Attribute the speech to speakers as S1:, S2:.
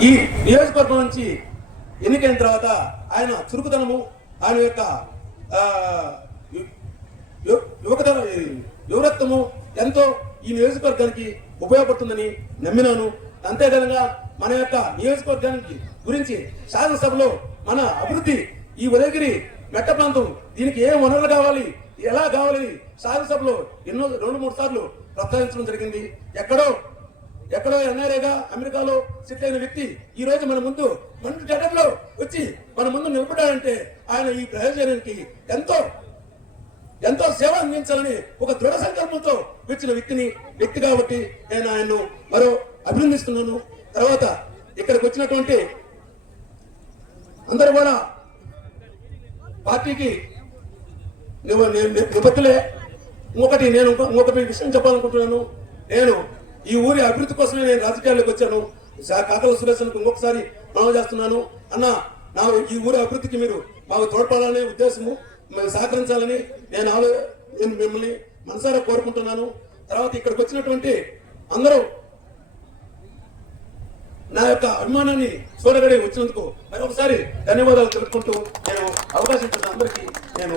S1: ఈ నియోజకవర్గం నుంచి ఎన్నికైన తర్వాత ఆయన చురుకుదనము ఆయన యొక్క ఆ, యువకత యువరత్వము ఎంతో ఈ నియోజకవర్గానికి ఉపయోగపడుతుందని నమ్మినాను. అంతేకాదంగా మన యొక్క నియోజకవర్గానికి గురించి శాసనసభలో మన అభివృద్ధి ఈ ఉదయగిరి మెట్ట ప్రాంతం దీనికి ఏ వనరులు కావాలి ఎలా కావాలి శాసనసభలో ఎన్నో రెండు మూడు సార్లు ప్రస్తావించడం జరిగింది. ఎక్కడో ఎక్కడో ఎన్ఆర్ఏగా అమెరికాలో సెటిల్ అయిన వ్యక్తి ఈ రోజు మన ముందు మన జగన్లో వచ్చి మన ముందు నిలబడాలంటే ఆయన ఈ ప్రయోజనానికి ఎంతో ఎంతో సేవ అందించాలని ఒక దృఢ సంకల్పంతో వచ్చిన వ్యక్తిని వ్యక్తి కాబట్టి నేను ఆయన్ను మరో అభినందిస్తున్నాను. తర్వాత ఇక్కడికి వచ్చినటువంటి అందరూ కూడా పార్టీకి నేను నిబద్ధులే. ఇంకొకటి నేను ఇంకొకటి విషయం చెప్పాలనుకుంటున్నాను. నేను ఈ ఊరి అభివృద్ధి కోసమే నేను రాజకీయాల్లోకి వచ్చాను. కాకల సురేశన్కు ఇంకొకసారి మనం చేస్తున్నాను. అన్న నా ఈ ఊరి అభివృద్ధికి మీరు మాకు తోడ్పడాలనే ఉద్దేశము మేము సహకరించాలని నేను ఆలో నేను మిమ్మల్ని మనసారా కోరుకుంటున్నాను. తర్వాత ఇక్కడికి వచ్చినటువంటి అందరూ నా యొక్క అభిమానాన్ని చూడగడి వచ్చినందుకు ఒకసారి ధన్యవాదాలు తెలుపుకుంటూ నేను అవకాశం ఇచ్చిన అందరికీ నేను